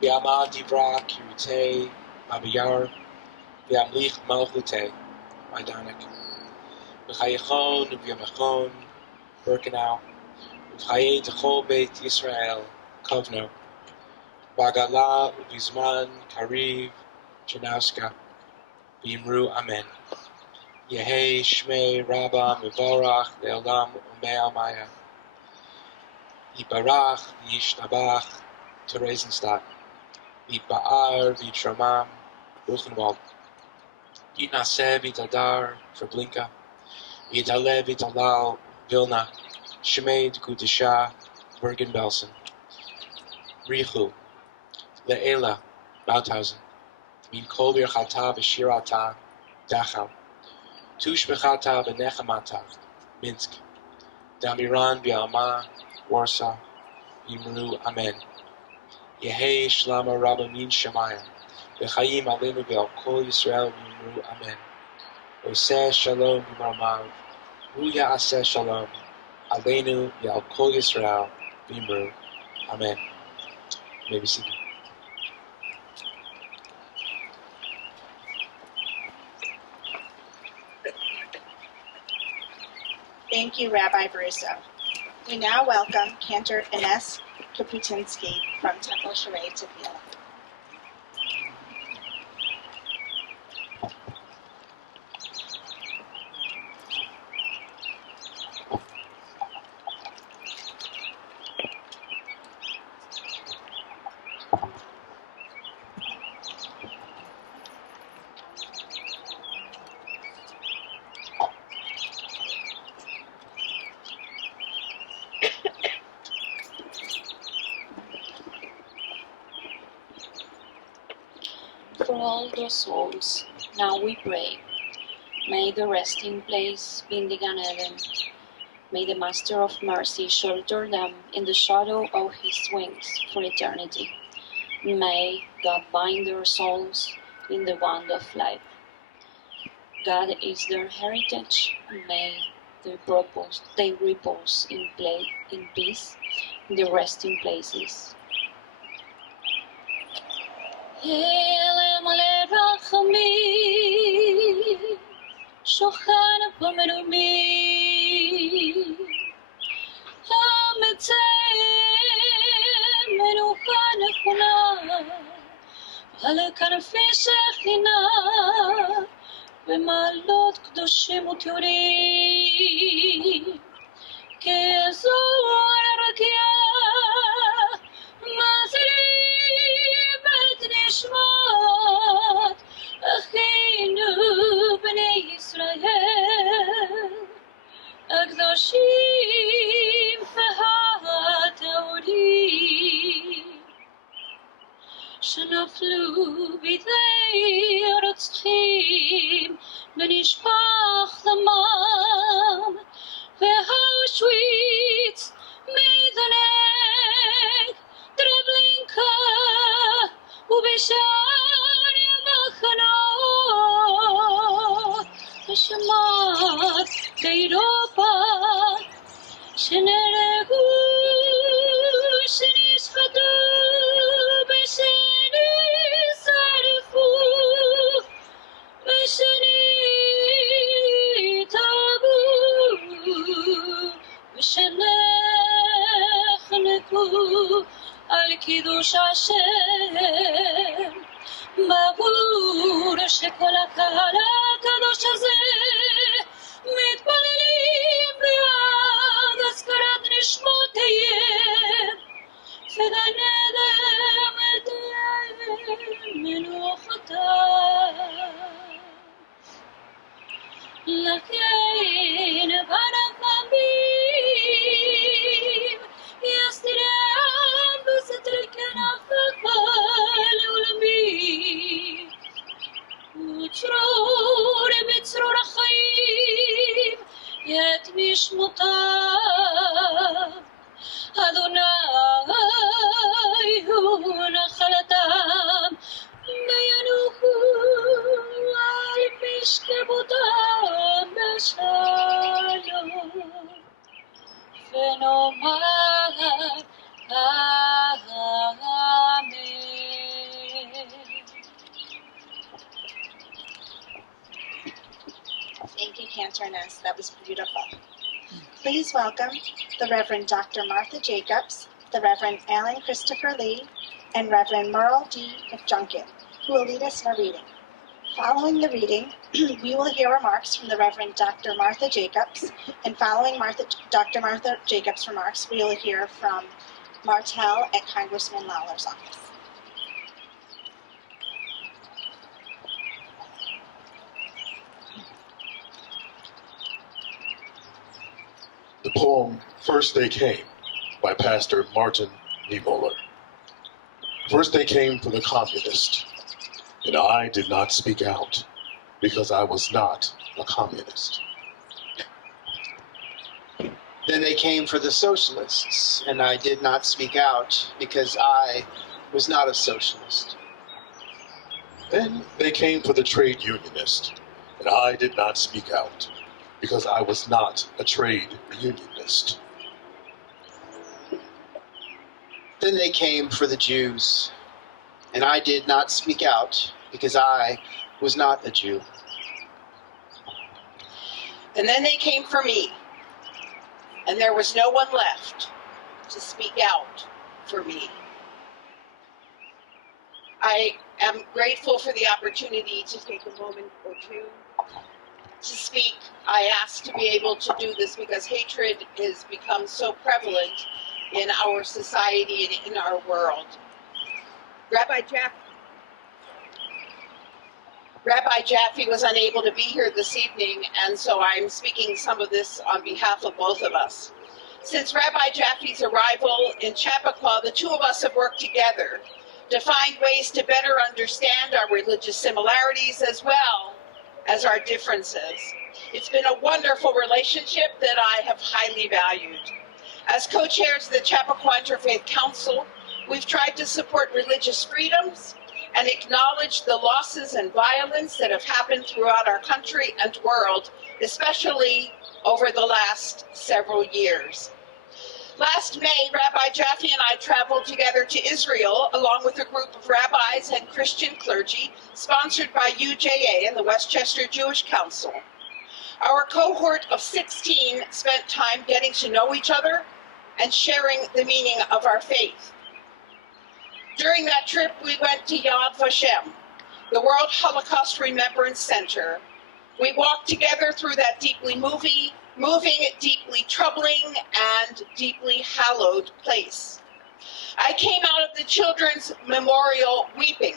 Bi'ama Divra, Kirutei, Abiyar. Bi'amlich Malchutei, Majdanek. B'chayechon, B'yomechon, Birkenau. B'chayei Techol Beit Yisrael, Kovno. Bagala, Vizman, Kariv, Janauska. B'imru Amen. Yehei Shmei Rabbah Mevorach Le'olam Umei Amaya. Yibarach Yishtabach Theresienstadt. Yitba'ar Yitramam Buchenwald. Yitnaseh Yitadar Treblinka. Yitalev Yitalal Vilna. Shmei Gudisha Bergen-Belsen. Richu Le'ela Mauthausen. Min Kol Birchata B'Shirata Dachau. Tush Bechata B'Nechamata, Minsk. Damiran Bi'alma, Warsaw. Yimru Amen. Yehei Shlama Rabba Min Shemaya. B'Chaim Aleinu B'Al Kol Yisrael Yimru Amen. Oseh Shalom B'Marmav. Hu Ya'aseh Shalom. Aleinu B'Al Kol Yisrael Yimru Amen. You may be seated. Thank you, Rabbi Brusso. We now welcome Cantor Ines Kaputinsky from Temple Sherei Tefillah. For all their souls, now we pray. May the resting place be in the Gan Eden. May the Master of Mercy shelter them in the shadow of his wings for eternity. May God bind their souls in the bond of life. God is their heritage. May they repose in peace in the resting places. Elem lerachamim, shochan b'merumim, hametzem menucha nechona, al kanfei shechina, b'malot kdoshim u'teurim, ke'zor rakia, mazrim et nishmat, achinu b'nei Yisrael, הקדושים והטהורים שנפלו בידי רוצחים ונשפך דמם והאושוויץ מדנק טרבלינקה ובשאר המחנות ושמעת באירופה שנהרגו, שנשחטו ושנשרפו ושנטבעו ושנחנקו על קידוש השם ברור שכל הקהל הקדוש הזה מתפללים בעד הזכרת נשמותיהם וגן עדן תהיה מנוחתם. לכן ברחמים יסתירם את משמותיו. אדוני הוא נחלתם, וינוחו על משכבותם בשלום. ונאמר אמן. Thank you, Canterness. That was beautiful. Please welcome the Reverend Dr. Martha Jacobs, the Reverend Alan Christopher Lee, and Reverend Merle D. McJunkin, who will lead us in a reading. Following the reading, we will hear remarks from the Reverend Dr. Martha Jacobs, and following Dr. Martha Jacobs' remarks, we will hear from Martell at Congressman Lawler's office. The poem First They Came by Pastor Martin Niemöller. First they came for the communist, and I did not speak out because I was not a communist. Then they came for the socialists, and I did not speak out because I was not a socialist. Then they came for the trade unionist, and I did not speak out because I was not a trade unionist. Then they came for the Jews, and I did not speak out because I was not a Jew. And then they came for me, and there was no one left to speak out for me. I am grateful for the opportunity to take a moment or two to speak. I ask to be able to do this because hatred has become so prevalent in our society and in our world. Rabbi Jaffe was unable to be here this evening, and so I'm speaking some of this on behalf of both of us. Since Rabbi Jaffe's arrival in Chappaqua, the two of us have worked together to find ways to better understand our religious similarities as well as our differences. It's been a wonderful relationship that I have highly valued. As co-chairs of the Chappaqua Interfaith Council, we've tried to support religious freedoms and acknowledge the losses and violence that have happened throughout our country and world, especially over the last several years. Last May, Rabbi Jaffe and I traveled together to Israel along with a group of rabbis and Christian clergy sponsored by UJA and the Westchester Jewish Council. Our cohort of 16 spent time getting to know each other and sharing the meaning of our faith. During that trip, we went to Yad Vashem, the World Holocaust Remembrance Center. We walked together through that deeply moving, deeply troubling, and deeply hallowed place. I came out of the children's memorial weeping.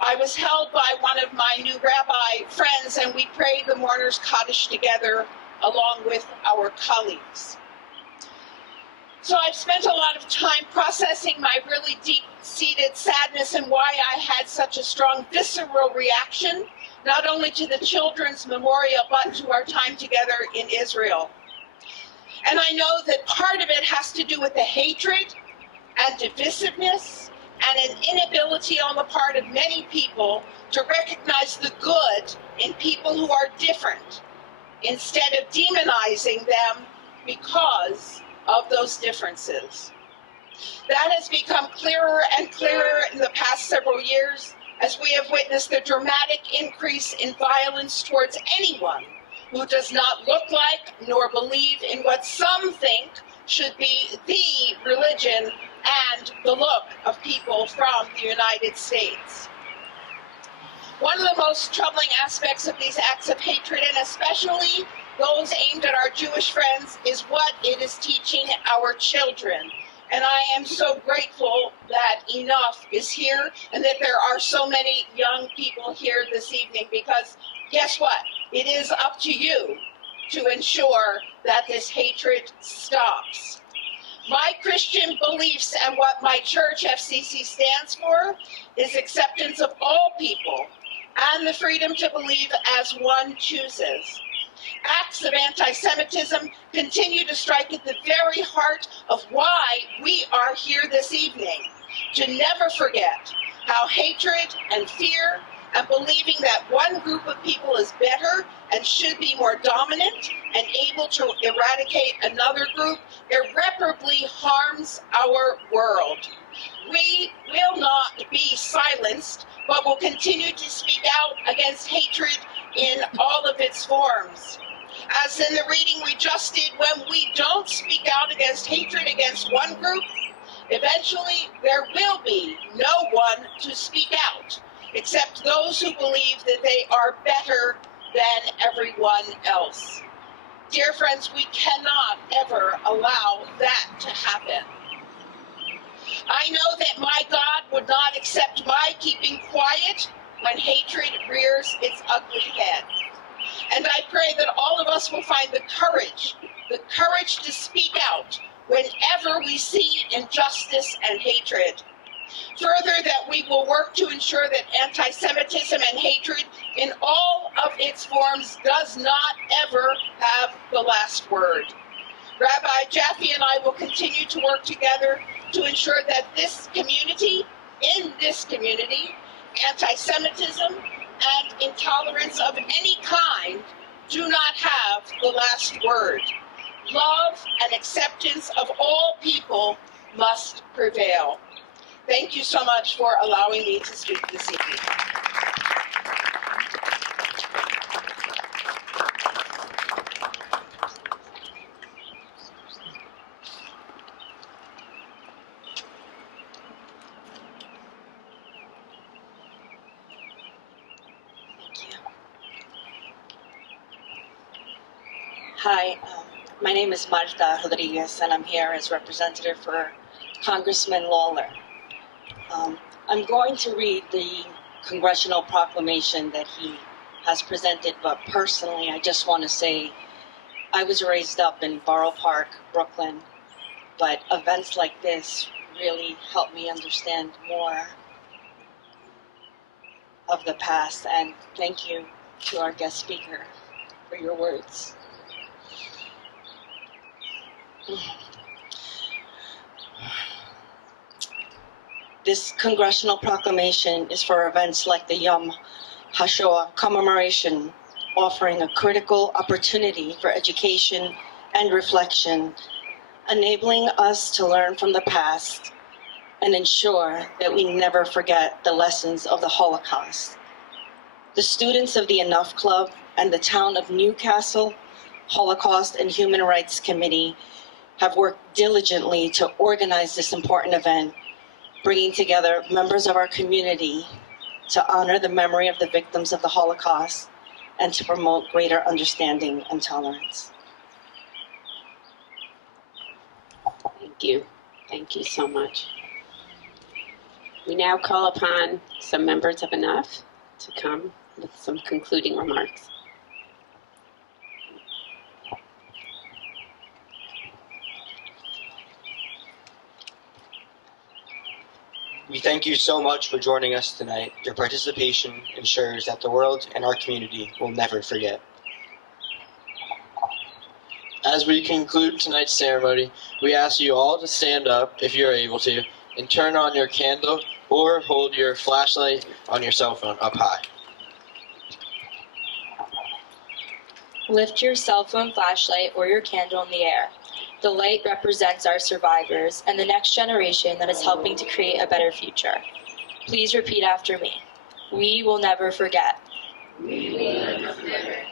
I was held by one of my new rabbi friends, and we prayed the mourners' Kaddish together along with our colleagues. So I've spent a lot of time processing my really deep-seated sadness and why I had such a strong visceral reaction, not only to the children's memorial, but to our time together in Israel. And I know that part of it has to do with the hatred and divisiveness and an inability on the part of many people to recognize the good in people who are different, instead of demonizing them because of those differences. That has become clearer and clearer in the past several years as we have witnessed the dramatic increase in violence towards anyone who does not look like nor believe in what some think should be the religion and the look of people from the United States. One of the most troubling aspects of these acts of hatred, and especially those aimed at our Jewish friends, is what it is teaching our children. And I am so grateful that enough is here and that there are so many young people here this evening, because guess what? It is up to you to ensure that this hatred stops. My Christian beliefs and what my church, FCC, stands for is acceptance of all people and the freedom to believe as one chooses. Acts of anti-Semitism continue to strike at the very heart of why we are here this evening, to never forget how hatred and fear and believing that one group of people is better and should be more dominant and able to eradicate another group irreparably harms our world. We will not be silenced, but will continue to speak out against hatred in all of its forms. As in the reading we just did, when we don't speak out against hatred against one group, eventually there will be no one to speak out, except those who believe that they are better than everyone else. Dear friends, we cannot ever allow that to happen. I know that my God would not accept my keeping quiet when hatred rears its ugly head. And I pray that all of us will find the courage to speak out whenever we see injustice and hatred. Further, that we will work to ensure that anti-Semitism and hatred in all of its forms does not ever have the last word. Rabbi Jaffe and I will continue to work together to ensure that in this community, anti-Semitism and intolerance of any kind do not have the last word. Love and acceptance of all people must prevail. Thank you so much for allowing me to speak this evening. Hi, my name is Marta Rodriguez, and I'm here as representative for Congressman Lawler. I'm going to read the congressional proclamation that he has presented, but personally, I just want to say I was raised up in Borough Park, Brooklyn, but events like this really help me understand more of the past, and thank you to our guest speaker for your words. This congressional proclamation is for events like the Yom Hashoah commemoration, offering a critical opportunity for education and reflection, enabling us to learn from the past and ensure that we never forget the lessons of the Holocaust. The students of the Enough Club and the Town of Newcastle Holocaust and Human Rights Committee have worked diligently to organize this important event, bringing together members of our community to honor the memory of the victims of the Holocaust and to promote greater understanding and tolerance. Thank you. Thank you so much. We now call upon some members of Enough to come with some concluding remarks. We thank you so much for joining us tonight. Your participation ensures that the world and our community will never forget. As we conclude tonight's ceremony, we ask you all to stand up if you're able to and turn on your candle or hold your flashlight on your cell phone up high. Lift your cell phone flashlight or your candle in the air. The light represents our survivors and the next generation that is helping to create a better future. Please repeat after me. We will never forget. We will never forget.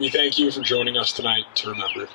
We thank you for joining us tonight to remember.